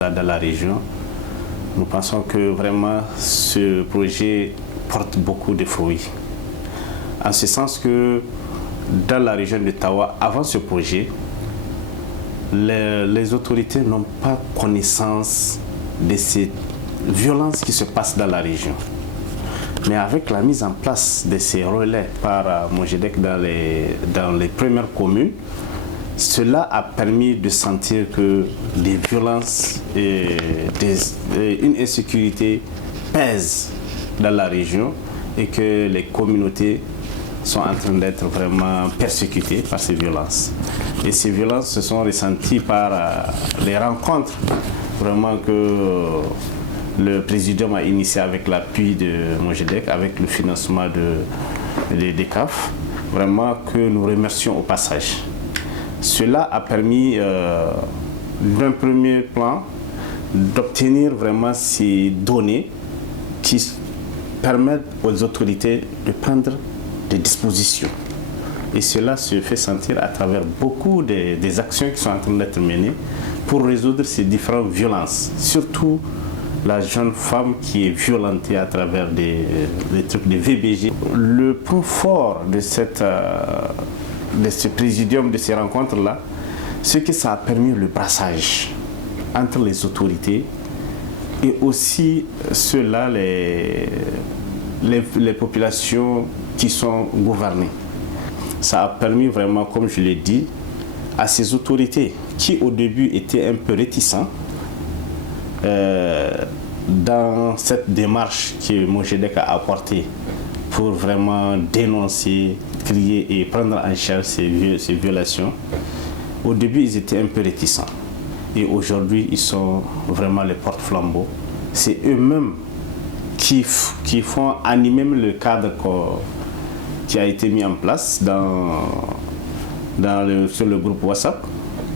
dans la région. Nous pensons que vraiment ce projet porte beaucoup de fruits. En ce sens que dans la région de Tawa, avant ce projet, les autorités n'ont pas connaissance de ces violences qui se passent dans la région. Mais avec la mise en place de ces relais par Mojedec dans les premières communes, cela a permis de sentir que des violences et une insécurité pèsent dans la région et que les communautés sont en train d'être vraiment persécutées par ces violences. Et ces violences se sont ressenties par les rencontres vraiment que le présidium a initié avec l'appui de Mojedec, avec le financement des CAF, vraiment que nous remercions au passage. Cela a permis, d'un premier plan, d'obtenir vraiment ces données qui permettent aux autorités de prendre des dispositions. Et cela se fait sentir à travers beaucoup des actions qui sont en train d'être menées pour résoudre ces différentes violences. Surtout la jeune femme qui est violentée à travers des trucs de VBG. Le point fort de ce présidium, de ces rencontres-là, c'est que ça a permis le brassage entre les autorités et aussi ceux-là, les populations qui sont gouvernées. Ça a permis vraiment, comme je l'ai dit, à ces autorités qui au début étaient un peu réticents dans cette démarche que Mojedec a apportée pour vraiment dénoncer, crier et prendre en charge ces violations. Au début, ils étaient un peu réticents. Et aujourd'hui, ils sont vraiment les porte-flambeaux. C'est eux-mêmes qui font animer le cadre qui a été mis en place sur le groupe WhatsApp,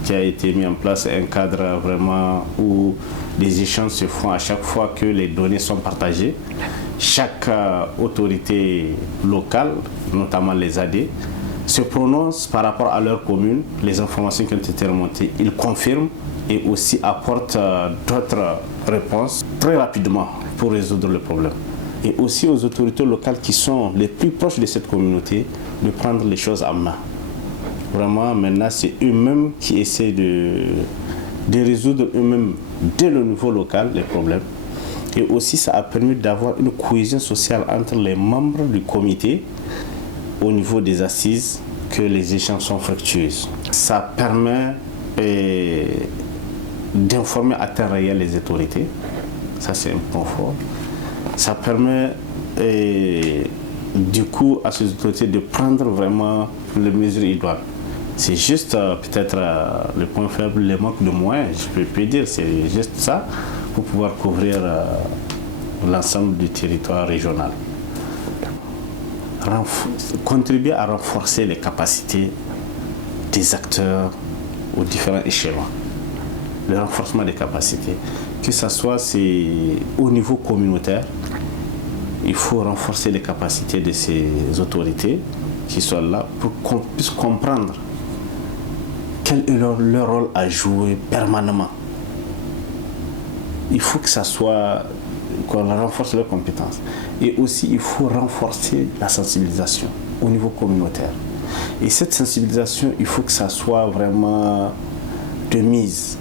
qui a été mis en place un cadre vraiment où des échanges se font à chaque fois que les données sont partagées. Chaque autorité locale, notamment les AD, se prononce par rapport à leur commune, les informations qui ont été remontées, ils confirment et aussi apportent d'autres réponses très rapidement pour résoudre le problème. Et aussi aux autorités locales qui sont les plus proches de cette communauté de prendre les choses en main. Vraiment, maintenant, c'est eux-mêmes qui essaient de résoudre eux-mêmes dès le niveau local les problèmes. Et aussi, ça a permis d'avoir une cohésion sociale entre les membres du comité au niveau des assises, que les échanges sont fructueux. Ça permet d'informer à temps réel les autorités. Ça, c'est un point fort. Ça permet du coup à ces autorités de prendre vraiment les mesures idoines. C'est juste peut-être le point faible, le manque de moyens, je peux dire, c'est juste ça pour pouvoir couvrir l'ensemble du territoire régional. Contribuer à renforcer les capacités des acteurs aux différents échelons. Le renforcement des capacités, que ce soit au niveau communautaire, il faut renforcer les capacités de ces autorités qui sont là pour qu'on puisse comprendre quel est leur rôle à jouer permanemment. Il faut que ça soit, qu'on renforce leurs compétences. Et aussi, il faut renforcer la sensibilisation au niveau communautaire. Et cette sensibilisation, il faut que ça soit vraiment de mise.